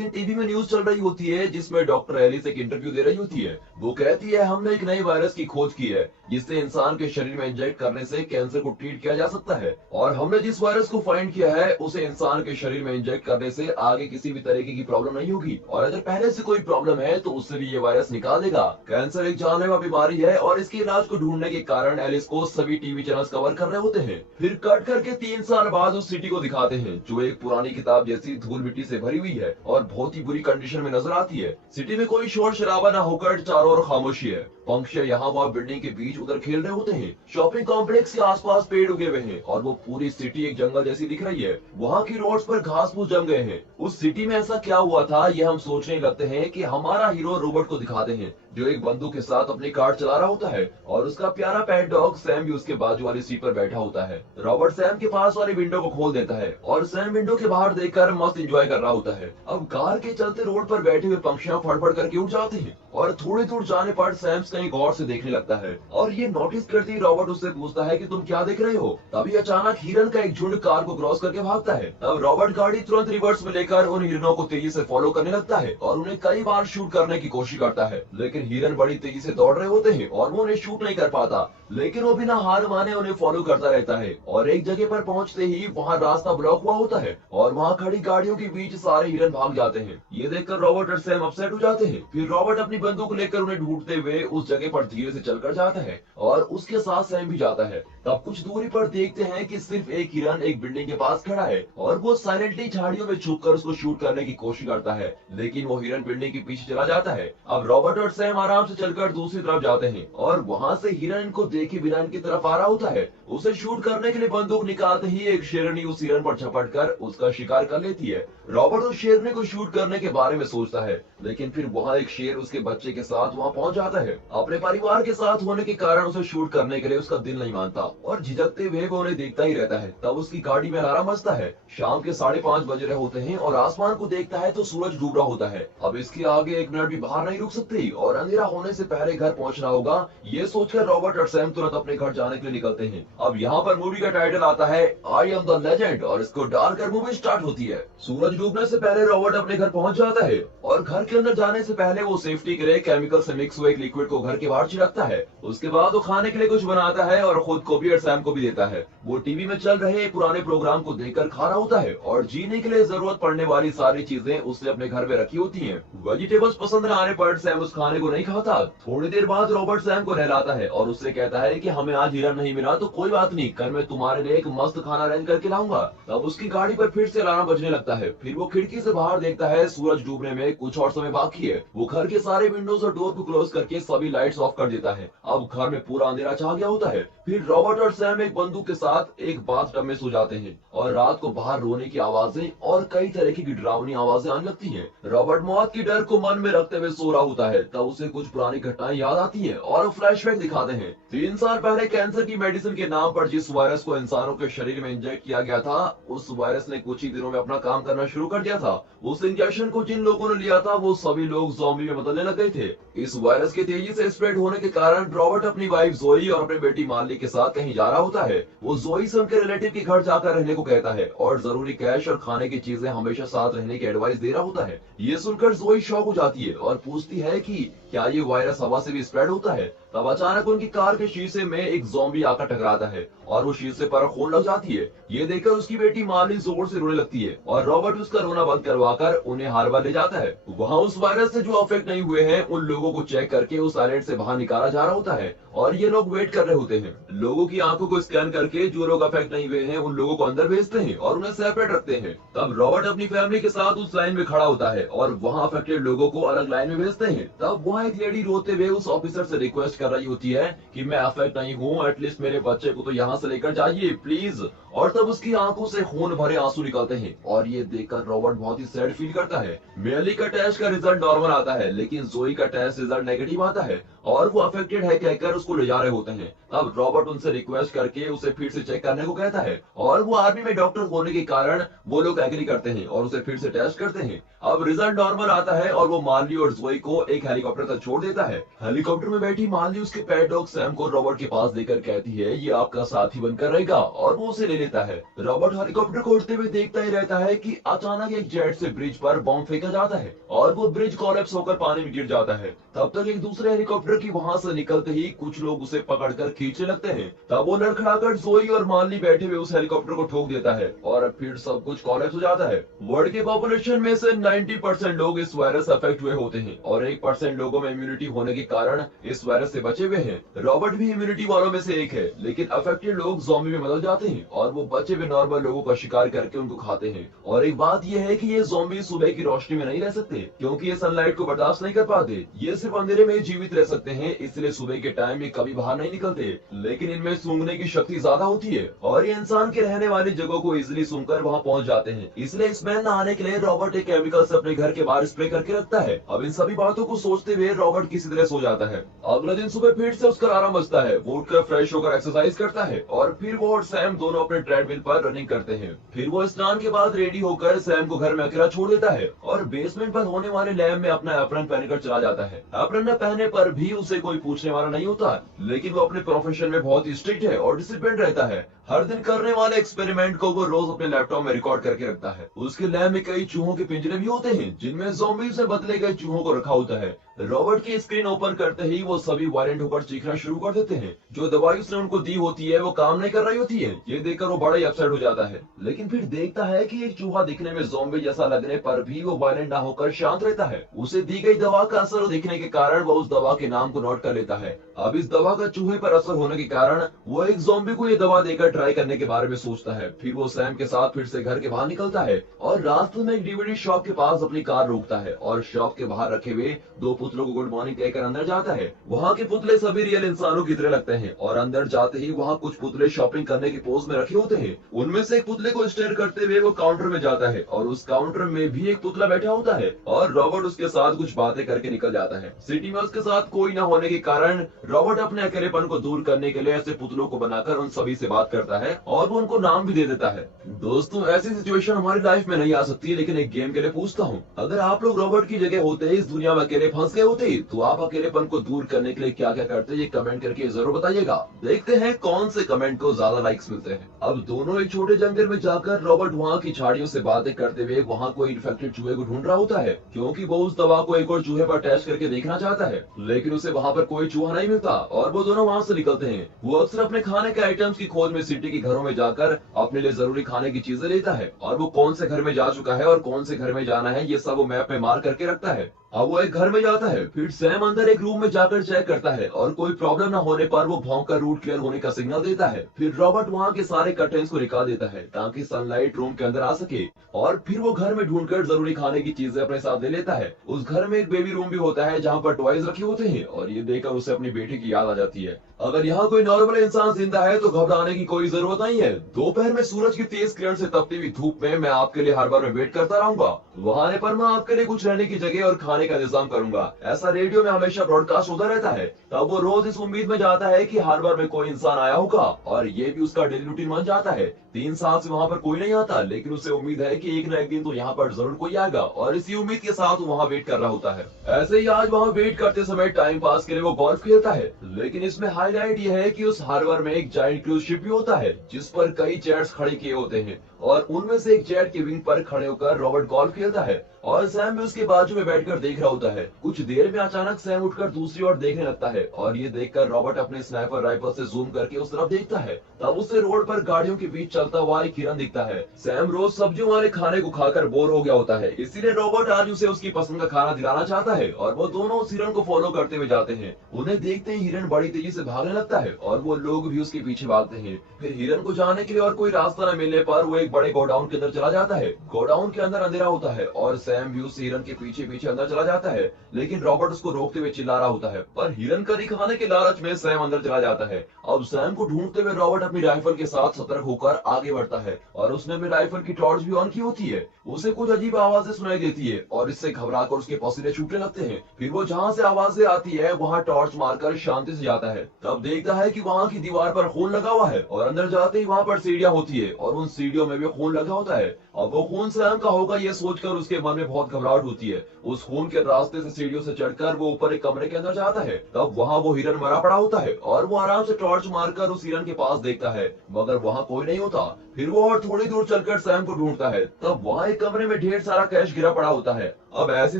दिन टीवी में न्यूज चल रही होती है जिसमें डॉक्टर एलिस एक इंटरव्यू दे रही होती है। वो कहती है हमने एक नए वायरस की खोज की है जिससे इंसान के शरीर में इंजेक्ट करने से कैंसर को ट्रीट किया जा सकता है, और हमने जिस वायरस को फाइंड किया है उसे इंसान के शरीर में इंजेक्ट करने से आगे किसी भी तरीके की प्रॉब्लम नहीं होगी, और अगर पहले से कोई प्रॉब्लम है तो उससे भी ये वायरस निकाल देगा। कैंसर एक जानलेवा बीमारी है और इसके इलाज को ढूंढने के कारण एलिस को सभी टीवी चैनल्स कवर कर रहे होते हैं। फिर कट करके 3 साल बाद उस सिटी को दिखाते हैं जो एक पुरानी किताब जैसी धूल मिट्टी से भरी हुई है और बहुत ही बुरी कंडीशन में नजर आती है। सिटी में कोई शोर शराबा न होकर चारों ओर खामोशी है। पंछी यहाँ वहाँ बिल्डिंग के बीच उधर खेल रहे होते हैं। शॉपिंग कॉम्प्लेक्स के आसपास पेड़ उगे हुए हैं और वो पूरी सिटी एक जंगल जैसी दिख रही है। वहाँ की रोड्स पर घास फूस जम गए हैं। उस सिटी में ऐसा क्या हुआ था ये हम सोचने लगते हैं कि हमारा हीरो रॉबर्ट को दिखाते हैं जो एक बंदूक के साथ अपनी कार चला रहा होता है और उसका प्यारा पेट डॉग सैम भी उसके बाजू वाली सीट पर बैठा होता है। रॉबर्ट सैम के पास वाली विंडो को खोल देता है और सैम विंडो के बाहर देखकर मस्त एंजॉय कर रहा होता है। अब कार के चलते रोड पर बैठे हुए पंछियां फड़फड़ करके उठ जाते हैं और थोड़ी दूर जाने पर सैम कहीं गौर से देखने लगता है और ये नोटिस करते ही रॉबर्ट उससे पूछता है कि तुम क्या देख रहे हो। तभी अचानक हिरन का एक झुंड कार को क्रॉस करके भागता है। तब रॉबर्ट गाड़ी तुरंत रिवर्स में लेकर उन हिरनों को तेजी से फॉलो करने लगता है और उन्हें कई बार शूट करने की कोशिश करता है, लेकिन हिरन बड़ी तेजी से दौड़ रहे होते हैं और वो उन्हें शूट नहीं कर पाता। लेकिन वो बिना हार माने उन्हें फॉलो करता रहता है और एक जगह पर पहुंचते ही वहां रास्ता ब्लॉक हुआ होता है और वहां खड़ी गाड़ियों के बीच सारे हिरन भाग जाते हैं। ये देखकर रॉबर्ट और सैम अपसेट हो जाते हैं। फिर रॉबर्ट अपनी बंदूक लेकर उन्हें ढूंढते हुए उस जगह पर धीरे से चलकर जाता है और उसके साथ सैम भी जाता है। तब कुछ दूरी पर देखते हैं कि सिर्फ एक हिरन एक बिल्डिंग के पास खड़ा है और वो साइलेंटली झाड़ियों में छुपकर उसको शूट करने की कोशिश करता है, लेकिन वो हिरन बिल्डिंग के पीछे चला जाता है। अब रॉबर्ट और सैम आराम से चलकर दूसरी तरफ जाते हैं और वहां से हिरन को देखे बिना इनकी तरफ आ रहा होता है। उसे शूट करने के लिए बंदूक निकालते ही एक शेरनी उस हिरन पर झपट कर उसका शिकार कर लेती है। रॉबर्ट उस शेरनी को शूट करने के बारे में सोचता है, लेकिन फिर वहाँ एक शेर उसके बच्चे के साथ वहाँ पहुंच जाता है। अपने परिवार के साथ होने के कारण उसे शूट करने के लिए उसका दिल नहीं मानता और झिझकते हुए वो उन्हें देखता ही रहता है। तब उसकी गाड़ी में अलार्म बजता है। शाम के 5:30 बज रहे होते हैं और आसमान को देखता है तो सूरज डूब रहा होता है। अब इसके आगे एक मिनट भी बाहर नहीं रुक सकती और अंधेरा होने से पहले घर पहुंचना होगा। ये सोचकर रॉबर्ट और सैम तुरंत अपने घर जाने के लिए निकलते हैं। अब यहाँ पर मूवी का टाइटल आता है आई एम द लेजेंड और इसको डालकर मूवी स्टार्ट होती है। सूरज डूबने से पहले रॉबर्ट अपने घर पहुंच जाता है और घर के अंदर जाने से पहले वो सेफ्टी के लिए केमिकल से मिक्स हुए एक लिक्विड को घर के बाहर छिड़कता है। उसके बाद वो खाने के लिए कुछ बनाता है और खुद को भी और सैम को भी देता है। वो टीवी में चल रहे पुराने प्रोग्राम को देखकर खा रहा होता है और जीने के लिए जरूरत पड़ने वाली सारी चीजें उसने अपने घर में रखी होती हैं। वेजिटेबल्स पसंद न आने पर सैम उस खाने को नहीं खाता। थोड़ी देर बाद रॉबर्ट सैम को नहलाता है और उससे कहता है कि हमें आज हिरन नहीं मिला तो कोई बात नहीं, कल मैं तुम्हारे लिए एक मस्त खाना अरेंज करके लाऊंगा। तब उसकी गाड़ी पर फिर से अलार्म बजने लगता है। फिर वो खिड़की से बाहर देखता है सूरज डूबने में कुछ और समय बाकी है। वो घर के सारे विंडोज और डोर को क्लोज करके सभी लाइट्स ऑफ कर देता है। अब घर में पूरा अंधेरा छा गया होता है। फिर रॉबर्ट और सैम एक बंदूक के साथ एक बाथटब में सो जाते हैं और रात को बाहर रोने की आवाजें और कई तरह की डरावनी आवाजें आने लगती हैं। रॉबर्ट मौत की डर को मन में रखते हुए सो रहा होता है। तब उसे कुछ पुरानी घटनाएं याद आती हैं और फ्लैशबैक दिखाते हैं। 3 साल पहले कैंसर की मेडिसिन के नाम पर जिस वायरस को इंसानों के शरीर में इंजेक्ट किया गया था, उस वायरस ने कुछ ही दिनों में अपना काम करना शुरू कर दिया था। उस इंजेक्शन को जिन लोगों ने लिया था वो सभी लोग ज़ॉम्बी में बदलने लग गए थे। इस वायरस के तेजी से स्प्रेड होने के कारण रॉबर्ट अपनी वाइफ जोई और अपनी बेटी मार्ली के साथ कहीं जा रहा होता है। वो जोई से उनके रिलेटिव के घर जाकर रहने को कहता है और जरूरी कैश और खाने की चीजें हमेशा साथ रहने की एडवाइस दे रहा होता है। ये सुनकर जोई शॉक हो जाती है और पूछती है कि क्या ये वायरस हवा से भी स्प्रेड होता है। तब अचानक उनकी कार के शीशे में एक ज़ॉम्बी आकर टकराता है और वो शीशे पर खून लग जाती है। ये देखकर उसकी बेटी मार्ली जोर से रोने लगती है और रॉबर्ट उसका रोना बंद करवाकर उन्हें हार्बर ले जाता है। वहाँ उस वायरस से जो अफेक्ट नहीं हुए हैं उन लोगों को चेक करके उस आइलैंड से बाहर निकाला जा रहा होता है और ये लोग वेट कर रहे होते हैं। लोगों की आंखों को स्कैन करके जो लोग अफेक्ट नहीं हुए हैं उन लोगों को अंदर भेजते हैं और उन्हें सेपरेट रखते हैं। तब रॉबर्ट अपनी फैमिली के साथ उस लाइन में खड़ा होता है और वहाँ अफेक्टेड लोगों को अलग लाइन में भेजते हैं। तब वहाँ एक लेडी रोते हुए उस ऑफिसर से रिक्वेस्ट कर रही होती है कि मैं अफेक्ट नहीं हूँ, एटलीस्ट मेरे बच्चे को तो यहाँ से लेकर जाइए प्लीज। और तब उसकी आंखों से खून भरे आंसू निकलते हैं और ये देखकर रॉबर्ट बहुत ही सैड फील करता है। मेली का टेस्ट का रिजल्ट नॉर्मल आता है लेकिन जोई का टेस्ट रिजल्ट नेगेटिव आता है और वो अफेक्टेड है कहकर उसको ले जा रहे होते हैं। तब रॉबर्ट उनसे रिक्वेस्ट करके उसे फिर से चेक करने को कहता है और वो आर्मी में डॉक्टर होने के कारण वो लोग एग्री करते हैं और उसे फिर से टेस्ट करते हैं। अब रिजल्ट नॉर्मल आता है और वो मार्ली और जोई को एक हेलीकॉप्टर तक छोड़ देता है। हेलीकॉप्टर में बैठी मार्ली उसके पेट डॉग सैम को रॉबर्ट के पास देकर कहती है ये आपका साथी बनकर रहेगा और वो उसे लेने लेता है। रॉबर्ट हेलीकॉप्टर को उड़ते हुए देखता ही रहता है कि अचानक एक जेट से ब्रिज पर बॉम्ब फेंका जाता है और वो ब्रिज कोलैप्स होकर पानी में गिर जाता है। तब तक एक दूसरे हेलीकॉप्टर की वहां से निकलते ही कुछ लोग उसे पकड़कर खींचने लगते हैं। तब वो लड़खड़ाकर जोई और मार्ली बैठे हुए उस हेलीकॉप्टर को ठोक देता है और फिर सब कुछ कोलैप्स हो जाता है। वर्ल्ड के पॉपुलेशन में से 90% लोग इस वायरस अफेक्ट हुए होते हैं और 1% लोगों में इम्यूनिटी होने के कारण इस वायरस से बचे हुए हैं। रॉबर्ट भी इम्यूनिटी वालों में से एक है, लेकिन अफेक्टेड लोग ज़ॉम्बी में बदल जाते हैं और वो बचे हुए नॉर्मल लोगों का शिकार करके उनको खाते हैं। और एक बात यह है कि ये ज़ॉम्बी सुबह की रोशनी में नहीं रह सकते क्योंकि ये सनलाइट को बर्दाश्त नहीं कर पाते। ये सिर्फ अंधेरे में जीवित रह सकते हैं, इसलिए सुबह के टाइम ये कभी बाहर नहीं निकलते। लेकिन इनमें सूंघने की शक्ति ज्यादा होती है और ये इंसान के रहने वाली जगहों को इजिली सूंघकर वहाँ पहुँच जाते हैं। इसलिए इसमें नहाने के लिए रॉबर्ट एक केमिकल से अपने घर के बाहर स्प्रे करके रखता है। अब इन सभी बातों को सोचते हुए रॉबर्ट किसी तरह सो जाता है। अगले दिन सुबह फिर से उसका अलार्म बजता है। वो उठकर फ्रेश होकर एक्सरसाइज करता है और फिर वो और सैम दोनों अपने ट्रेडमिल पर रनिंग करते हैं। फिर वो स्नान के बाद रेडी होकर सैम को घर में अकेला छोड़ देता है और बेसमेंट पर होने वाले लैब में अपना एप्रन पहनकर चला जाता है। एप्रन न पहनने पर भी उसे कोई पूछने वाला नहीं होता, लेकिन वो अपने प्रोफेशन में बहुत स्ट्रिक्ट है और डिसिप्लिन रहता है। हर दिन करने वाले एक्सपेरिमेंट को वो रोज अपने लैपटॉप में रिकॉर्ड करके रखता है। उसके लैब में कई चूहों के पिंजरे भी होते हैं जिनमें ज़ॉम्बी से बदले गए चूहों को रखा होता है। रॉबर्ट की स्क्रीन ओपन करते ही वो सभी वायलेंट होकर चीखना शुरू कर देते हैं। जो दवाई उसने उनको दी होती है वो काम नहीं कर रही होती है। ये देखकर वो बड़ा ही अपसेट हो जाता है, लेकिन फिर देखता है कि एक चूहा दिखने में ज़ॉम्बी जैसा लगने पर भी वो वायलेंट ना होकर शांत रहता है। उसे दी गई दवा का असर दिखने के कारण वो उस दवा के नाम को नोट कर लेता है। अब इस दवा का चूहे पर असर होने के कारण वो एक ज़ॉम्बी को ये दवा देकर ट्राई करने के बारे में सोचता है। फिर वो सैम के साथ फिर से घर के बाहर निकलता है और रास्ते में एक डीवीडी शॉप के पास अपनी कार रोकता है और शॉप के बाहर रखे हुए दो पुतलों को गुड मॉर्निंग कहकर अंदर जाता है। वहाँ के पुतले सभी रियल इंसानों की तरह लगते हैं और अंदर जाते ही वहाँ कुछ पुतले शॉपिंग करने के पोज में रखे होते हैं। उनमें से एक पुतले को स्टेयर करते हुए वो काउंटर में जाता है और उस काउंटर में भी एक पुतला बैठा होता है और रॉबर्ट उसके साथ कुछ बातें करके निकल जाता है। सिटी में उसके साथ कोई न होने के कारण रॉबर्ट अपने अकेलेपन को दूर करने के लिए ऐसे पुतलों को बनाकर उन सभी से बात करता है और वो उनको नाम भी दे देता है। दोस्तों, ऐसी सिचुएशन हमारी लाइफ में नहीं आ सकती, लेकिन एक गेम के लिए पूछता हूँ, अगर आप लोग रॉबर्ट की जगह होते, इस दुनिया में अकेले फंस गए होते, तो आप अकेलेपन को दूर करने के लिए क्या क्या करते, ये कमेंट करके जरूर बताइएगा। देखते हैं कौन से कमेंट को ज्यादा लाइक्स मिलते हैं। अब दोनों एक छोटे जंगल में जाकर रॉबर्ट वहाँ की झाड़ियों से बातें करते हुए वहाँ कोई इन्फेक्टेड चूहे को ढूंढ रहा होता है, क्योंकि वो उस दवा को एक और चूहे पर टेस्ट करके देखना चाहता है। लेकिन उसे वहाँ पर कोई चूहा नहीं मिलता और वो दोनों वहाँ से निकलते हैं। वो अक्सर अपने खाने के आइटम्स की खोज में सिटी के घरों में जाकर अपने लिए जरूरी खाने की चीजें लेता है और वो कौन से घर में जा चुका है और कौन से घर में जाना है ये सब वो मैप में मार्क करके रखता है। अब वो एक घर में जाता है। फिर सैम अंदर एक रूम में जाकर चेक करता है और कोई प्रॉब्लम ना होने पर वो भौंककर रूट क्लियर होने का सिग्नल देता है। फिर रॉबर्ट वहाँ के सारे कर्टेन्स को निकाल देता है ताकि सनलाइट रूम के अंदर आ सके और फिर वो घर में ढूंढकर जरूरी खाने की चीजें अपने साथ ले लेता है। उस घर में एक बेबी रूम भी होता है जहाँ पर टॉयज रखे होते हैं और ये देखकर उसे अपनी बेटी की याद आ जाती है। अगर यहाँ कोई नॉर्मल इंसान जिंदा है तो घबराने की कोई जरूरत नहीं है। दोपहर में सूरज की तेज किरण से तपती हुई धूप में मैं आपके लिए हर बार में वेट करता रहूंगा। वहाँ आने पर मैं आपके लिए कुछ रहने की जगह और खाने का इंतजाम करूंगा। ऐसा रेडियो में हमेशा ब्रॉडकास्ट होता रहता है। तब वो रोज इस उम्मीद में जाता है कि हर बार में कोई इंसान आया होगा और ये भी उसका डेली रूटीन बन जाता है। 3 साल से वहाँ पर कोई नहीं आता, लेकिन उसे उम्मीद है कि एक न एक दिन तो यहाँ पर जरूर कोई आएगा और इसी उम्मीद के साथ वो वहाँ वेट कर रहा होता है। ऐसे ही आज वहाँ वेट करते समय टाइम पास के लिए वो गोल्फ खेलता है, लेकिन इसमें हाईलाइट ये है कि उस हार्बर में एक जायंट क्रूज शिप भी होता है जिस पर कई जेट्स खड़े किए होते हैं और उनमें से एक जेट के विंग पर खड़े होकर रॉबर्ट गोल्फ खेलता है और सैम भी उसके बाजू में बैठकर देख रहा होता है। कुछ देर में अचानक सैम उठकर दूसरी ओर देखने लगता है और ये देखकर रॉबर्ट अपने स्नाइपर राइफल से जूम करके उस तरफ देखता है। तब उसे रोड पर गाड़ियों के बीच चलता हुआ एक हिरन दिखता है। सैम रोज सब्जियों वाले खाने को खाकर बोर हो गया होता है, इसीलिए रॉबर्ट आज उसे उसकी पसंद का खाना दिलाना चाहता है और वो दोनों उस हिरन को फॉलो करते हुए जाते हैं। उन्हें देखते ही हिरन बड़ी तेजी से भागने लगता है और वो लोग भी उसके पीछे भागते हैं। फिर हिरन को जाने के लिए और कोई रास्ता न मिलने पर वो एक बड़े गोडाउन के अंदर चला जाता है। गोडाउन के अंदर अंधेरा होता है और सैम भी उस हिरन के पीछे पीछे अंदर चला जाता है, लेकिन रॉबर्ट उसको रोकते हुए चिल्ला रहा होता है। पर हिरन करी खाने के लालच में सैम अंदर चला जाता है। अब सैम को ढूंढते हुए रॉबर्ट अपनी राइफल के साथ सतर्क होकर आगे बढ़ता है और उसने अपनी राइफल की टॉर्च भी ऑन की होती है। उसे कुछ अजीब आवाजें सुनाई देती है और इससे घबराकर उसके पसीने छूटने लगते हैं। फिर वो जहाँ से आवाजें आती है वहाँ टॉर्च मारकर शांति से जाता है। तब देखता है कि वहाँ की दीवार पर खून लगा हुआ है और अंदर जाते ही वहाँ पर सीढ़ियाँ होती है और उन सीढ़ियों में भी खून लगा होता है। अब वो खून सैम का होगा ये सोचकर उसके मन में बहुत घबराहट होती है। उस खून के रास्ते से सीढ़ियों से चढ़कर वो ऊपर एक कमरे के अंदर जाता है। तब वहाँ वो हिरन मरा पड़ा होता है और वो आराम से टॉर्च मारकर उस हिरन के पास देखता है, मगर वहाँ कोई नहीं होता। फिर वो और थोड़ी दूर चलकर सैम को ढूंढता है। तब वहाँ एक कमरे में ढेर सारा कैश गिरा पड़ा होता है। अब ऐसी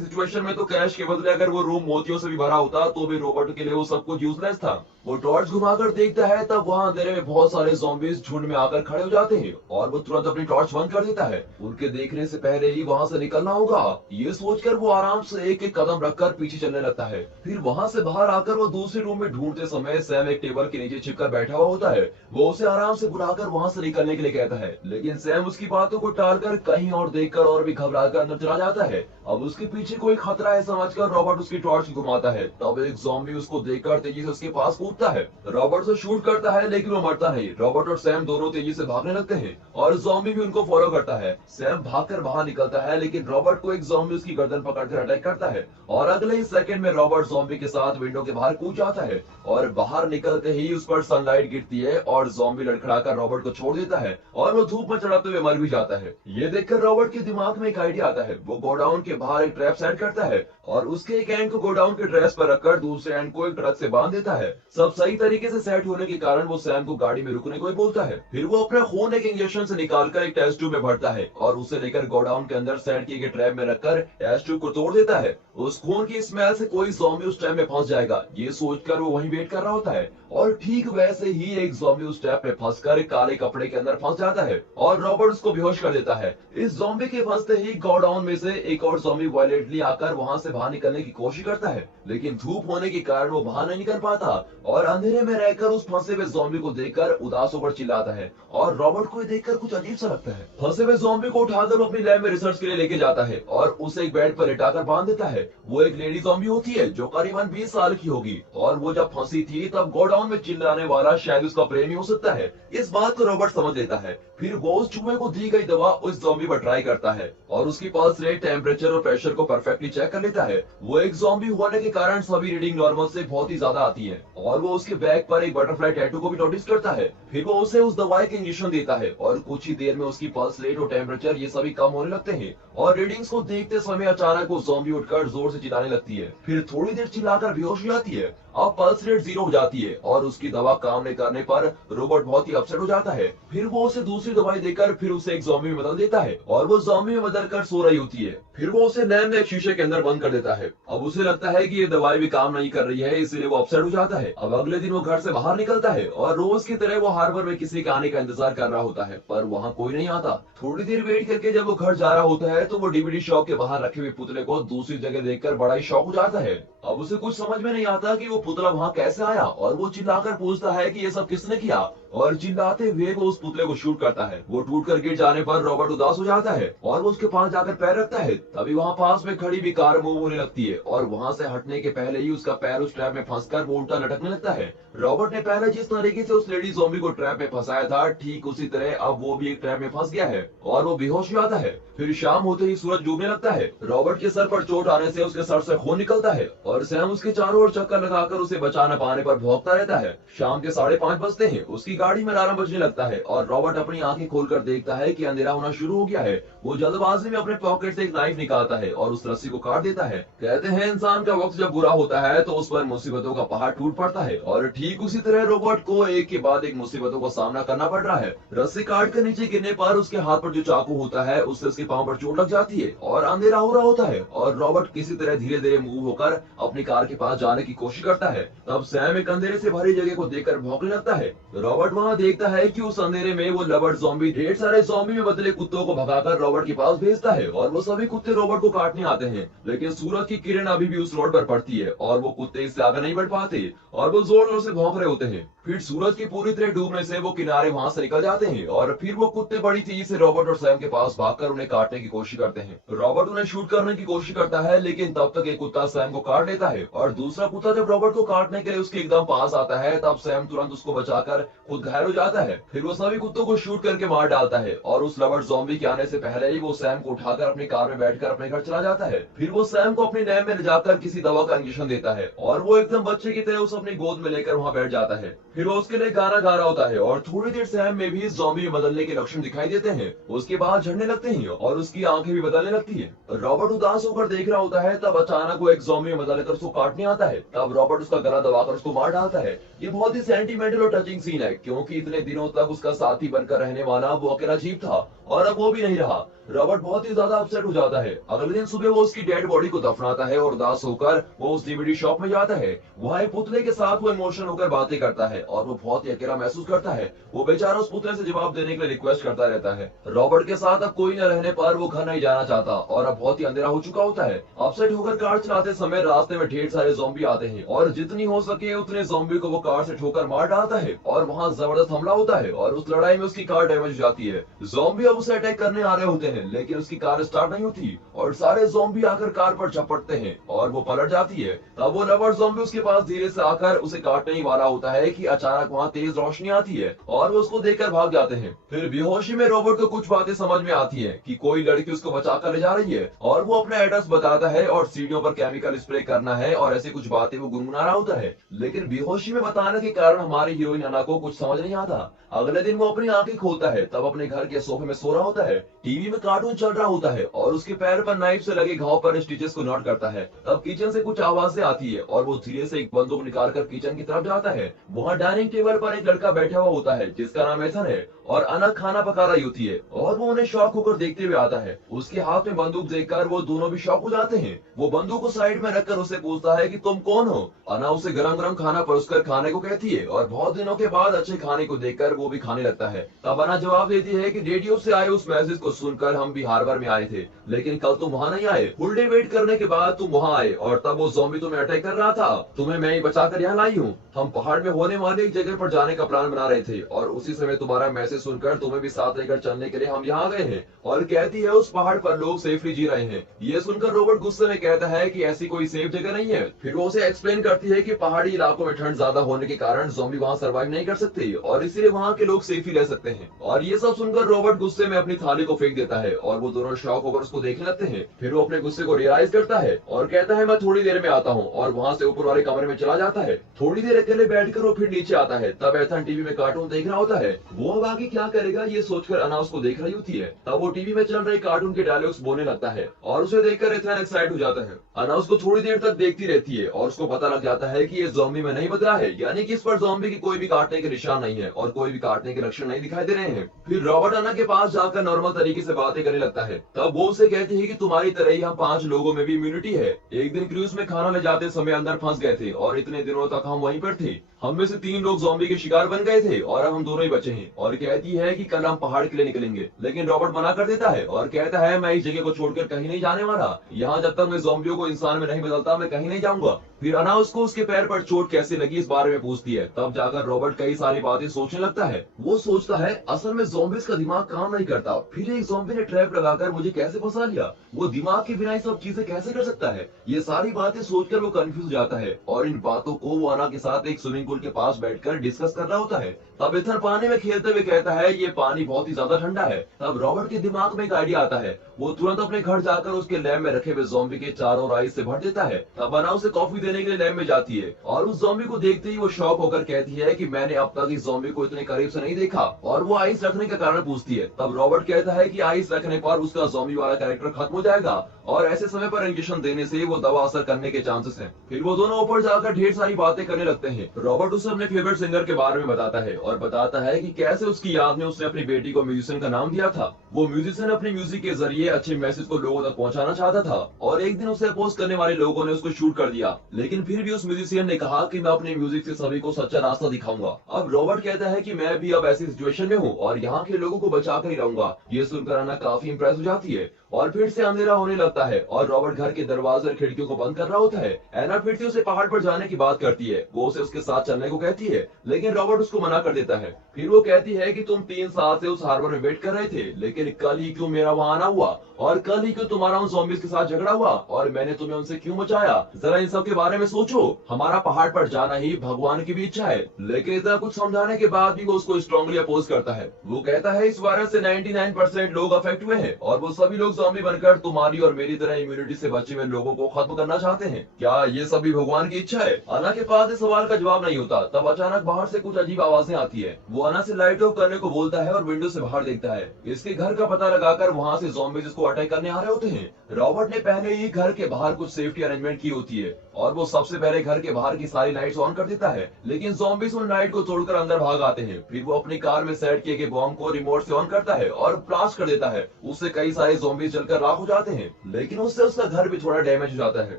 सिचुएशन में तो कैश के बदले अगर वो रूम मोतियों से भी भरा होता तो भी रॉबर्ट के लिए वो सब कुछ यूजलेस था। वो टॉर्च घुमाकर देखता है, तब वहाँ अंधेरे में बहुत सारे ज़ॉम्बीज झुंड में आकर खड़े हो जाते हैं और वो तुरंत अपनी टॉर्च बंद कर देता है। उनके देखने से पहले ही वहाँ से निकलना होगा, ये सोचकर वो आराम से एक एक कदम रखकर पीछे चलने लगता है। फिर वहाँ से बाहर आकर वो दूसरे रूम में ढूंढते समय सैम एक टेबल के नीचे छिपकर बैठा हुआ होता है। वो उसे आराम से बुलाकर वहाँ से निकलने के लिए कहता है, लेकिन सैम उसकी बातों को टालकर कहीं और देखकर और भी घबराकर अंदर चला जाता है। अब उसके पीछे कोई खतरा है समझकर रॉबर्ट उसकी टॉर्च घुमाता है। तब एक ज़ॉम्बी उसको देखकर तेजी से उसके पास कूदता है। रॉबर्ट से शूट करता है लेकिन वो मरता नहीं। रॉबर्ट और सैम दोनों तेजी से भागने लगते हैं और ज़ॉम्बी भी उनको फॉलो करता है। सैम भागकर बाहर निकलता है लेकिन रॉबर्ट को एक ज़ॉम्बी उसकी गर्दन पकड़कर अटैक करता है और अगले ही सेकंड में रॉबर्ट ज़ॉम्बी के साथ विंडो के बाहर कूद जाता है और बाहर निकलते ही उस पर सनलाइट गिरती है और ज़ॉम्बी लड़खड़ाकर रॉबर्ट को छोड़ देता है और वो धूप में चढ़ते हुए मर भी जाता है। ये देखकर रॉबर्ट के दिमाग में एक आइडिया आता है। वो गोडाउन के बाहर एक ट्रैप सेट करता है और उसके एक एंड को गोडाउन के ड्रेस पर रखकर दूसरे एंड को एक ट्रक से बांध देता है। सब सही तरीके से सेट होने के कारण वो सैम को गाड़ी में रुकने को ही बोलता है। फिर वो अपना खून एक इंजेक्शन से निकालकर एक टेस्ट ट्यूब में भरता है और उसे लेकर गोडाउन के अंदर सेट किए गए ट्रैप में रखकर टेस्ट ट्यूब को तोड़ देता है। उस खून की स्मेल से कोई ज़ॉम्बी उस ट्रैप में फंस जाएगा, ये सोचकर वो वहीं वेट कर रहा होता है और ठीक वैसे ही एक ज़ॉम्बी उस ट्रैप में फंसकर काले कपड़े के अंदर फंस जाता है और रॉबर्ट उसको बेहोश कर देता है। इस ज़ॉम्बी के फंसते ही गोडाउन में से एक और ज़ॉम्बी वायलेंटली आकर वहां से बाहर निकलने की कोशिश करता है, लेकिन धूप होने के कारण वो बाहर नहीं निकल पाता और अंधेरे में रहकर उस फंसे हुए ज़ॉम्बी को देखकर उदास होकर चिल्लाता है और रॉबर्ट को देखकर कुछ अजीब सा लगता है। फंसे हुए ज़ॉम्बी को उठाकर वो अपनी लैब में रिसर्च के लिए लेके जाता है और उसे एक बेड पर लेटाकर बांध देता है। वो एक लेडी ज़ॉम्बी होती है जो करीबन 20 साल की होगी और वो जब फंसी थी तब गोडाउन में चिल्लाने वाला शायद उसका प्रेमी हो सकता है। इस बात को रॉबर्ट समझ लेता है। फिर वो उस चूहे को दी गई दवा उस ज़ॉम्बी पर ट्राई करता है और उसकी पल्स रेट, टेम्परेचर और प्रेशर को परफेक्टली चेक कर लेता है। वो एक ज़ॉम्बी होने के कारण सभी रीडिंग नॉर्मल से बहुत ही ज्यादा आती है और वो उसके बैक पर एक बटरफ्लाई टैटू को भी नोटिस करता है। फिर वो उसे उस दवाई के इंजेक्शन देता है और कुछ ही देर में उसकी पल्स रेट और टेम्परेचर ये सभी कम होने लगते हैं और रीडिंग्स को देखते समय अचानक वो ज़ॉम्बी उठकर जोर से चिल्लाने लगती है। फिर थोड़ी देर चिल्लाकर बेहोश हो जाती है। अब पल्स रेट 0 हो जाती है और उसकी दवा काम नहीं करने पर रॉबर्ट बहुत ही अपसेट हो जाता है। फिर वो उसे दूसरी दवाई देकर फिर उसे एक ज़ॉम्बी में बदल देता है और वो ज़ॉम्बी में बदलकर सो रही होती है। फिर वो उसे लैब में एक शीशे के अंदर बंद कर देता है। अब उसे लगता है कि ये दवाई भी काम नहीं कर रही है, इसलिए वो अपसेट हो जाता है। अब अगले दिन वो घर से बाहर निकलता है और रोज की तरह वो हार्बर में किसी के आने का इंतजार कर रहा होता है, पर वहाँ कोई नहीं आता। थोड़ी देर वेट करके जब वो घर जा रहा होता है तो वो डीवीडी शॉप के बाहर रखे हुए पुतले को दूसरी जगह देखकर बड़ा ही शॉक हो जाता है। अब उसे कुछ समझ में नहीं आता कि वो पुतला वहाँ कैसे आया और वो चिल्लाकर पूछता है कि ये सब किसने किया और चिल्लाते हुए वो उस पुतले को शूट करता है। वो टूट कर गिर जाने पर रॉबर्ट उदास हो जाता है और वो उसके पास जाकर पैर रखता है। तभी वहाँ पास में खड़ी भी कार मूव होने लगती है और वहाँ से हटने के पहले ही उसका पैर उस ट्रैप में फंसकर वो उल्टा लटकने लगता है। रॉबर्ट ने पहले जिस तरीके से उस लेडी ज़ॉम्बी को ट्रैप में फंसाया था, ठीक उसी तरह अब वो भी एक ट्रैप में फंस गया है और वो बेहोश हो जाता है। फिर शाम होते ही सूरज डूबने लगता है। रॉबर्ट के सर पर चोट आने से उसके सर से खून निकलता है और सैम उसके चारों ओर चक्कर लगाकर उसे बचा न पाने पर भौंकता रहता है। शाम के 5:30 बजते हैं। उसकी गाड़ी में अलार्म बजने लगता है और रॉबर्ट अपनी आंखें खोलकर देखता है कि अंधेरा होना शुरू हो गया है। वो जल्दबाजी में अपने पॉकेट से एक नाइफ निकालता है और उस रस्सी को काट देता है। कहते हैं इंसान का वक्त जब बुरा होता है तो उस पर मुसीबतों का पहाड़ टूट पड़ता है और ठीक उसी तरह रॉबर्ट को एक के बाद एक मुसीबतों का सामना करना पड़ रहा है। रस्सी काट कर नीचे गिरने पर उसके हाथ पर जो चाकू होता है उससे उसके पांव पर चोट लग जाती है और अंधेरा हो रहा होता है और रॉबर्ट किसी तरह धीरे धीरे मूव होकर अपनी कार के पास जाने की कोशिश करता है। तब सैम एक अंधेरे से भरी जगह को देखकर भौंकने लगता है। रॉबर्ट वहाँ देखता है कि उस अंधेरे में वो लबड़ ज़ॉम्बी ढेर सारे ज़ॉम्बी में बदले कुत्तों को भगाकर रॉबर्ट के पास भेजता है और वो सभी कुत्ते रॉबर्ट को काटने आते हैं, लेकिन सूरज की किरण अभी भी उस रोड पर पड़ती है और वो कुत्ते इससे आगे नहीं बढ़ पाते और वो जोर जोर से भौंक रहे होते हैं। फिर सूरज की पूरी तरह डूबने से वो किनारे वहाँ से निकल जाते हैं और फिर वो कुत्ते बड़ी तेजी से रॉबर्ट और सैम के पास भागकर उन्हें काटने की कोशिश करते हैं। रॉबर्ट उन्हें शूट करने की कोशिश करता है, लेकिन तब तक एक कुत्ता सैम को काट लेता है और दूसरा कुत्ता जब रॉबर्ट को काटने के लिए उसके एकदम पास आता है तब सैम तुरंत उसको बचाकर खुद घायल हो जाता है। फिर वो सभी कुत्तों को शूट करके मार डालता है और उस लबड़ ज़ॉम्बी के आने से पहले ही वो सैम को उठाकर अपनी कार में बैठकर अपने घर चला जाता है। फिर वो सैम को अपनी लैब में ले जाकर किसी दवा का इंजेक्शन देता है और वो एकदम बच्चे की तरह उसे अपनी गोद में लेकर वहाँ बैठ जाता है। फिर वो उसके लिए गाना गा रहा होता है और थोड़ी देर सैम में भी ज़ॉम्बी में बदलने के लक्षण दिखाई देते हैं। उसके बाद झड़ने लगते हैं और उसकी आंखें भी बदलने लगती है। रॉबर्ट उदास होकर देख रहा होता है, तब अचानक वो एक ज़ॉम्बी में बदलकर उसको काटने आता है। तब रॉबर्ट उसका गला दबाकर उसको मार डालता है। ये बहुत ही सेंटिमेंटल और टचिंग सीन है क्योंकि इतने दिनों तक उसका साथी बनकर रहने वाला वो अकेला जीव था और अब वो भी नहीं रहा। रॉबर्ट बहुत ही ज्यादा अपसेट हो जाता है। अगले दिन सुबह वो उसकी डेड बॉडी को दफनाता है और उदास होकर वो उस डीवीडी शॉप में जाता है। वहाँ एक पुतले के साथ वो इमोशनल होकर बातें करता है और वो बहुत ही अकेला महसूस करता है। वो बेचारा उस पुतले से जवाब देने के लिए रिक्वेस्ट करता रहता है। रॉबर्ट के साथ अब कोई न रहने पर वो घर नहीं जाना चाहता और अब बहुत ही अंधेरा हो चुका होता है। अपसेट होकर कार चलाते समय रास्ते में ढेर सारे ज़ॉम्बी आते हैं और जितनी हो सके उतने ज़ॉम्बी को वो कार से ठोकर मार डालता है और वहाँ जबरदस्त हमला होता है और उस लड़ाई में उसकी कार डैमेज हो जाती है। ज़ॉम्बी अब उसे अटैक करने आ रहे होते हैं लेकिन उसकी कार स्टार्ट नहीं होती और सारे ज़ॉम्बी आकर कार पर झपटते हैं और वो पलट जाती है। तब वो रबर ज़ॉम्बी उसके पास धीरे से आकर उसे काटने ही वाला होता है कि अचानक वहाँ तेज रोशनी आती है और वो उसको देखकर भाग जाते हैं। फिर बेहोशी में रॉबर्ट को कुछ बातें समझ में आती है कि कोई लड़की उसको बचाकर ले जा रही है और वो अपना एड्रेस बताता है और सीढ़ियों पर केमिकल स्प्रे करना है और ऐसी कुछ बातें वो गुनगुना रहा होता है। लेकिन बेहोशी में बताने के कारण हमारी हीरोइन अना को कुछ समझ नहीं आता। अगले दिन वो अपनी आंखें खोलता है तब अपने घर के सोफे में सो रहा होता है। टीवी में कार्टून चल रहा होता है और उसके पैर पर नाइफ से लगे घाव पर स्टिचेस को नोट करता है। तब किचन से कुछ आवाजें आती है और वो धीरे से एक बंदूक निकालकर किचन की तरफ जाता है। वहाँ डाइनिंग टेबल पर एक लड़का बैठा हुआ होता है जिसका नाम एथन है और अना खाना पका रही होती है और वो उन्हें शॉक होकर देखते हुए आता है। उसके हाथ में बंदूक देखकर वो दोनों भी शॉक हो जाते हैं। वो बंदूक को साइड में रखकर उसे पूछता है कि तुम कौन हो। अना उसे गरम गरम खाना परोसकर खाने को कहती है और बहुत दिनों के बाद अच्छे खाने को देखकर वो भी खाने लगता है। तब अना जवाब देती है कि रेडियो से आए उस मैसेज को सुनकर हम भी हार्बर में आए थे लेकिन कल तुम वहाँ नहीं आए। फुल डे वेट करने के बाद तुम वहाँ आए और तब वो ज़ॉम्बी तुम्हें अटैक कर रहा था। तुम्हें मैं ही बचाकर यहाँ लाई हूँ। हम पहाड़ में होने वाले एक जगह पर जाने का प्लान बना रहे थे और उसी समय तुम्हारा मैसेज सुनकर तुम्हें भी साथ लेकर चलने के लिए हम यहाँ गए हैं। और कहती है उस पहाड़ पर लोग सेफली जी रहे हैं। ये सुनकर रॉबर्ट गुस्से में कहता है कि ऐसी कोई सेफ जगह नहीं है। फिर वो उसे एक्सप्लेन करती है कि पहाड़ी इलाकों में ठंड ज्यादा होने के कारण ज़ॉम्बी वहाँ सर्वाइव नहीं कर सकते और इसीलिए वहाँ के लोग सेफ ही रह सकते हैं। और ये सब सुनकर रॉबर्ट गुस्से में अपनी थाली को फेंक देता है और वो दोनों शॉक होकर उसको देखने लगते हैं। फिर वो अपने गुस्से को रियलाइज करता है और कहता है मैं थोड़ी देर में आता हूँ और वहाँ से ऊपर वाले कमरे में चला जाता है। थोड़ी देर अकेले बैठकर वो फिर नीचे आता है। तब एथन टीवी में कार्टून देख रहा होता है। वो अब आगे क्या करेगा ये सोचकर अना उसको देख रही होती है। तब वो टीवी में चल रहे कार्टून के डायलॉग्स बोलने लगता है और उसे देखकर एथन एक्साइट हो जाता है। अना उसको थोड़ी देर तक देखती रहती है और उसको पता लग जाता है कि ये ज़ॉम्बी में नहीं बदला है, यानी कि इस पर ज़ॉम्बी की कोई भी काटने के निशान नहीं है और कोई भी काटने के लक्षण नहीं दिखाई दे रहे हैं। फिर रॉबर्ट अना के पास जाकर नॉर्मल तरीके से बातें करने लगता है। तब वो उसे कहती है कि तुम्हारी तरह ही हम 5 लोगों में भी इम्यूनिटी है। एक दिन क्रूज में खाना ले जाते समय अंदर फंस गए थे और इतने दिनों तक हम वहीं पर थे। हम में से 3 लोग ज़ॉम्बी के शिकार बन गए थे और अब हम दोनों ही बचे हैं। और कहती है कि कल हम पहाड़ के लिए निकलेंगे, लेकिन रॉबर्ट मना कर देता है और कहता है मैं इस जगह को छोड़कर कहीं नहीं जाने वाला। यहाँ जब तक मैं ज़ॉम्बियों को इंसान में नहीं बदलता मैं कहीं नहीं जाऊंगा। फिर अना उसको उसके पैर पर चोट कैसे लगी इस बारे में पूछती है। तब जाकर रॉबर्ट कई सारी बातें सोचने लगता है। वो सोचता है असल में ज़ॉम्बीज का दिमाग काम नहीं करता। फिर एक ज़ॉम्बी ने ट्रैप लगाकर मुझे कैसे फंसा लिया, वो दिमाग के बिना ये सब चीजें कैसे कर सकता है। ये सारी बातें सोचकर वो कंफ्यूज हो जाता है और इन बातों को वो अना के साथ एक स्विमिंग पूल के पास बैठकर डिस्कस कर रहा होता है। तब एथन पानी में खेलते हुए कहता है ये पानी बहुत ही ज्यादा ठंडा है। तब रॉबर्ट के दिमाग में एक आइडिया आता है। वो तुरंत अपने घर जाकर उसके लैब में रखे हुए ज़ॉम्बी के चारों आइस से भर देता है। तब अना उसे कॉफी देने के लिए लैब में जाती है और उस ज़ॉम्बी को देखते ही वो शॉक होकर कहती है कि मैंने अब तक इस ज़ॉम्बी को इतने करीब से नहीं देखा और वो आइस रखने का कारण पूछती है। तब रॉबर्ट कहता है कि आइस रखने पर उसका ज़ॉम्बी वाला कैरेक्टर खत्म हो जाएगा और ऐसे समय पर इंजेक्शन देने से वो दवा असर करने के चांसेस हैं। फिर वो दोनों ऊपर जाकर ढेर सारी बातें करने लगते हैं। रॉबर्ट उसे अपने फेवरेट सिंगर के बारे में बताता है और बताता है कि कैसे उसकी याद में उसने अपनी बेटी को म्यूजिशियन का नाम दिया था। वो म्यूजिशियन अपने म्यूजिक के जरिए अच्छे मैसेज को लोगों तक पहुंचाना चाहता था और एक दिन उसे अपोज करने वाले लोगों ने उसको शूट कर दिया, लेकिन फिर भी उस म्यूजिशियन ने कहा कि मैं अपने म्यूजिक से सभी को सच्चा रास्ता दिखाऊंगा। अब रॉबर्ट कहता है कि मैं भी अब ऐसी सिचुएशन में हूँ और यहाँ के लोगों को बचाकर ही रहूंगा। ये सुनकर अना काफी इंप्रेस हो जाती है और फिर से अंधेरा होने लगता है और रॉबर्ट घर के दरवाजे और खिड़कियों को बंद कर रहा होता है। एना फिर से उसे पहाड़ पर जाने की बात करती है। वो उसे उसके साथ चलने को कहती है, लेकिन रॉबर्ट उसको मना कर देता है। फिर वो कहती है कि तुम 3 साल से उस हार्बर में वेट कर रहे थे, लेकिन कल ही क्यों मेरा वहां आना हुआ और कल ही क्यों तुम्हारा उन ज़ॉम्बीज के साथ झगड़ा हुआ और मैंने तुम्हें उनसे क्यों बचाया। जरा इन सब के बारे में सोचो। हमारा पहाड़ पर जाना ही भगवान की भी इच्छा है। लेकिन इतना कुछ समझाने के बाद भी वो उसको स्ट्रांगली अपोज करता है। वो कहता है इस वायरस से 99% लोग अफेक्ट हुए हैं और वो सभी लोग ज़ॉम्बी बनकर तुम्हारी और मेरी तरह इम्यूनिटी से बचे हुए लोगों को खत्म करना चाहते हैं। क्या ये सभी भगवान की इच्छा है? अना के पास इस सवाल का जवाब नहीं होता। तब अचानक बाहर से कुछ अजीब आवाजें आती है। वो अना से लाइट ऑफ करने को बोलता है और विंडो से बाहर देखता है। इसके घर का पता लगाकर वहाँ से ज़ॉम्बीज इसको अटैक करने आ रहे होते हैं। रॉबर्ट ने पहले ही घर के बाहर कुछ सेफ्टी अरेंजमेंट की होती है और वो वो सबसे पहले घर के बाहर की सारी लाइट्स ऑन कर देता है, लेकिन ज़ॉम्बीज़ उन लाइट को तोड़कर अंदर भाग आते हैं। फिर वो अपनी कार में सेट किए गए बॉम्ब को रिमोट से ऑन करता है और ब्लास्ट कर देता है। उससे कई सारे ज़ॉम्बीज़ जलकर राख हो जाते हैं, लेकिन उससे उसका घर भी थोड़ा डैमेज हो जाता है।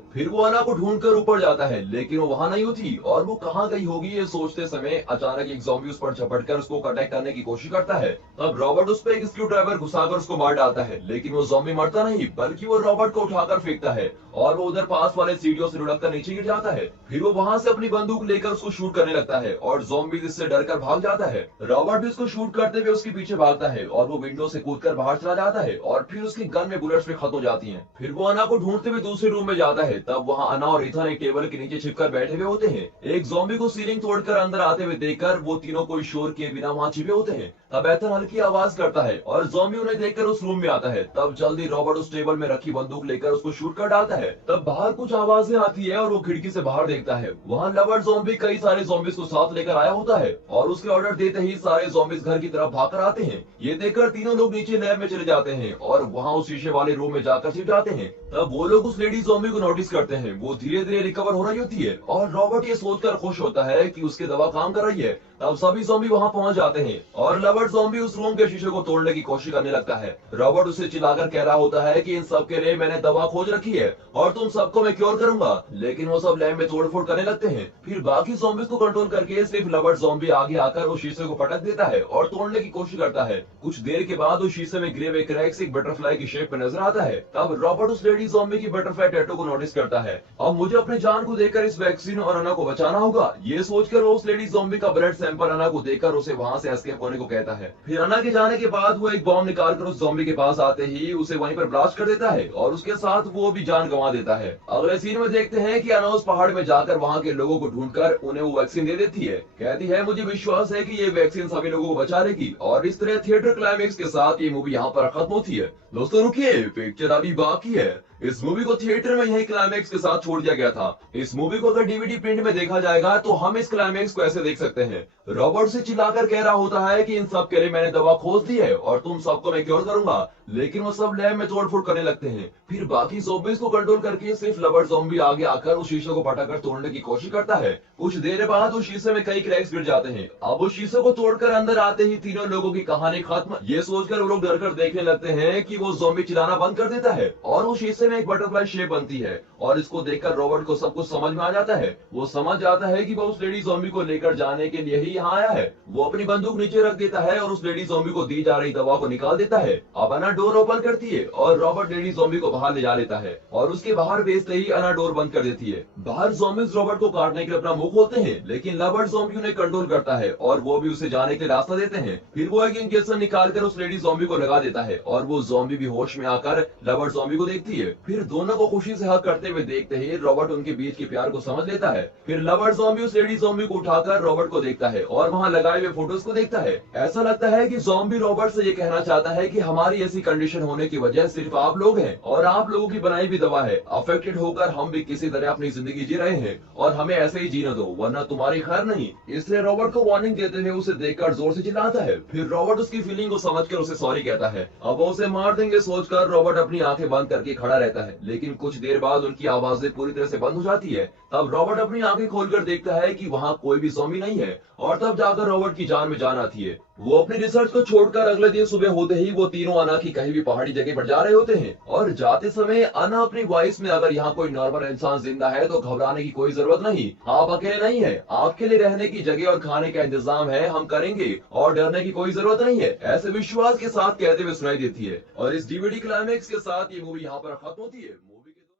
फिर वो अना को ढूंढकर ऊपर जाता है, लेकिन वो वहां नहीं होती और वो कहाँ गई होगी ये सोचते समय अचानक एक ज़ॉम्बी उस पर झपटकर उसको अटैक करने की कोशिश करता है। तब रॉबर्ट उस पर एक स्क्रू ड्राइवर घुसाकर उसको मार डालता है, लेकिन वो ज़ॉम्बी मरता नहीं, बल्कि वो रॉबर्ट को उठाकर फेंकता है और वो उधर पास वाले सीढ़ियों से लुढ़ककर नीचे गिर जाता है। फिर वो वहां से अपनी बंदूक लेकर उसको शूट करने लगता है और ज़ॉम्बी इससे डरकर भाग जाता है। रॉबर्ट भी उसको शूट करते हुए उसके पीछे भागता है और वो विंडो से कूदकर बाहर चला जाता है और फिर उसकी गन में बुलेट्स भी खत्म हो जाती हैं। फिर वो अना को ढूंढते हुए दूसरे रूम में जाता है। तब वहां अना और इथन एक टेबल के नीचे छिपकर बैठे हुए होते हैं। एक ज़ॉम्बी को सीलिंग तोड़कर अंदर आते हुए देखकर वो तीनों कोई शोर किए बिना वहां छिपे होते हैं। तब एथन हल्की आवाज करता है और ज़ॉम्बी उन्हें देखकर उस रूम में आता है। तब जल्दी रॉबर्ट उस टेबल में रखी बंदूक लेकर उसको शूट कर डालता है। तब बाहर कुछ आवाजें आती है और वो खिड़की से बाहर देखता है। वहाँ लवर्ड ज़ॉम्बी कई सारे ज़ॉम्बीज को साथ लेकर आया होता है और उसके ऑर्डर देते ही सारे ज़ॉम्बीज घर की तरफ भागकर आते हैं। ये देखकर तीनों लोग नीचे लैब में चले जाते हैं और वहाँ उस शीशे वाले रूम में जाकर छिप जाते हैं। तब वो लोग उस लेडी ज़ॉम्बी को नोटिस करते हैं। वो धीरे धीरे रिकवर हो रही होती है और रॉबर्ट ये सोचकर खुश होता है कि उसकी दवा काम कर रही है। तब सभी ज़ॉम्बी वहाँ पहुंच जाते हैं और लवर्ड ज़ॉम्बी उस रूम के शीशे को तोड़ने की कोशिश करने लगता है। रॉबर्ट उसे चिल्लाकर कह रहा होता है कि इन सब के लिए मैंने दवा खोज रखी है और तुम सबको मैं क्योर करूंगा, लेकिन वो सब लैब में तोड़फोड़ करने लगते हैं। फिर बाकी ज़ॉम्बीज को कंट्रोल करके सिर्फ लवर्ड ज़ॉम्बी आगे आकर उस शीशे को पटक देता है और तोड़ने की कोशिश करता है। कुछ देर के बाद उस शीशे में ग्रेव क्रैक्स एक बटरफ्लाई की शेप में नजर आता है। तब रॉबर्ट उस लेडी ज़ॉम्बी की बटरफ्लाई टैटू को नोटिस करता है। अब मुझे अपनी जान को देकर इस वैक्सीन और अना को बचाना होगा, ये सोचकर वो उस लेडी ज़ॉम्बी का ब्लड सैंपल अना को देकर उसे वहां से एस्केप होने को कहता है। फिर अना के जाने के बाद वो एक बॉम्ब निकालकर उस ज़ॉम्बी के पास आते ही उसे वहीं पर ब्लास्ट कर देता है और उसके साथ वो भी जान गंवा देता है। अगले सीन में देखते हैं कि अना उस पहाड़ में जाकर वहां के लोगों को ढूंढकर उन्हें वो वैक्सीन दे देती है। कहती है मुझे विश्वास है कि ये वैक्सीन सभी लोगों को बचा लेगी और इस तरह थिएटर क्लाइमेक्स के साथ ये मूवी यहाँ पर खत्म होती है। दोस्तों रुकिए, पिक्चर अभी बाकी है। इस मूवी को थिएटर में यही क्लाइमेक्स के साथ छोड़ दिया गया था। इस मूवी को अगर डीवीडी प्रिंट में देखा जाएगा तो हम इस क्लाइमेक्स को ऐसे देख सकते हैं। रॉबर्ट से चिल्लाकर कह रहा होता है कि इन सब के लिए मैंने दवा खोज दी है और तुम सबको मैं क्योर करूंगा, लेकिन वो सब लैब में तोड़फोड़ करने लगते हैं। फिर बाकी ज़ॉम्बीज को कंट्रोल करके सिर्फ लवर्ड ज़ॉम्बी आगे आकर उस शीशे को पटाकर तोड़ने की कोशिश करता है। कुछ देर बाद उस शीशे में कई क्रैक्स गिर जाते हैं। अब उस शीशे को तोड़कर अंदर आते ही तीनों लोगों की कहानी खत्म। ये सोचकर वो लोग डरकर देखने लगते हैं कि वो ज़ॉम्बी चिल्लाना बंद कर देता है और उस शीशे में एक बटरफ्लाई शेप बनती है और इसको देखकर रॉबर्ट को सब कुछ समझ में आ जाता है। वो समझ जाता है कि वो उस लेडी ज़ॉम्बी को लेकर जाने के लिए ही यहाँ आया है। वो अपनी बंदूक नीचे रख देता है और उस लेडी ज़ॉम्बी को दी जा रही दवा को निकाल देता है। अब अना डोर ओपन करती है और रॉबर्ट लेडी ज़ॉम्बी को बाहर ले जा लेता है और उसके बाहर भेजते ही अना डोर बंद कर देती है। बाहर ज़ॉम्बीज रॉबर्ट को काटने के लिए अपना मुंह खोलते हैं, लेकिन लवर्ड ज़ॉम्बी उन्हें कंट्रोल करता है और वो भी उसे जाने के लिए रास्ता देते हैं। फिर वो एक इंजेक्शन निकालकर उस लेडी ज़ॉम्बी को लगा देता है और वो ज़ॉम्बी भी होश में आकर लवर्ड ज़ॉम्बी को देखती है। फिर दोनों को खुशी से हग करते हुए देखते ही रॉबर्ट उनके बीच के प्यार को समझ लेता है। फिर लवर्ड ज़ॉम्बी उस लेडी ज़ॉम्बी को उठाकर रॉबर्ट को देखता है और वहाँ लगाए हुए फोटोज को देखता है। ऐसा लगता है कि ज़ॉम्बी रॉबर्ट से ये कहना चाहता है कि हमारी ऐसी कंडीशन होने की वजह सिर्फ आप लोग हैं और आप लोगों की बनाई भी दवा है। अफेक्टेड होकर हम भी किसी तरह अपनी जिंदगी जी रहे हैं और हमें ऐसे ही जीने दो, वरना तुम्हारी खैर नहीं। इसलिए रॉबर्ट को वार्निंग देते हुए उसे देखकर जोर से चिल्लाता है। फिर रॉबर्ट उसकी फीलिंग को समझकर उसे सॉरी कहता है। अब वो उसे मार देंगे सोचकर रॉबर्ट अपनी आंखें बंद करके खड़ा रहता है, लेकिन कुछ देर बाद उनकी आवाजें पूरी तरह से बंद हो जाती है। तब रॉबर्ट अपनी आंखें खोलकर देखता है कि वहाँ कोई भी ज़ॉम्बी नहीं है और तब जाकर रॉबर्ट की जान में जान आती है। वो अपनी रिसर्च को छोड़कर अगले दिन सुबह होते ही वो तीनों अना की कहीं भी पहाड़ी जगह पर जा रहे होते हैं और जाते समय अना अपनी वॉइस में अगर यहाँ कोई नॉर्मल इंसान जिंदा है तो घबराने की कोई जरूरत नहीं, आप अकेले नहीं है, आपके लिए रहने की जगह और खाने का इंतजाम है, हम करेंगे और डरने की कोई जरूरत नहीं है, ऐसे विश्वास के साथ कहते हुए सुनाई देती है। और इस डीवीडी क्लाइमेक्स के साथ ये मूवी यहाँ पर खत्म होती है।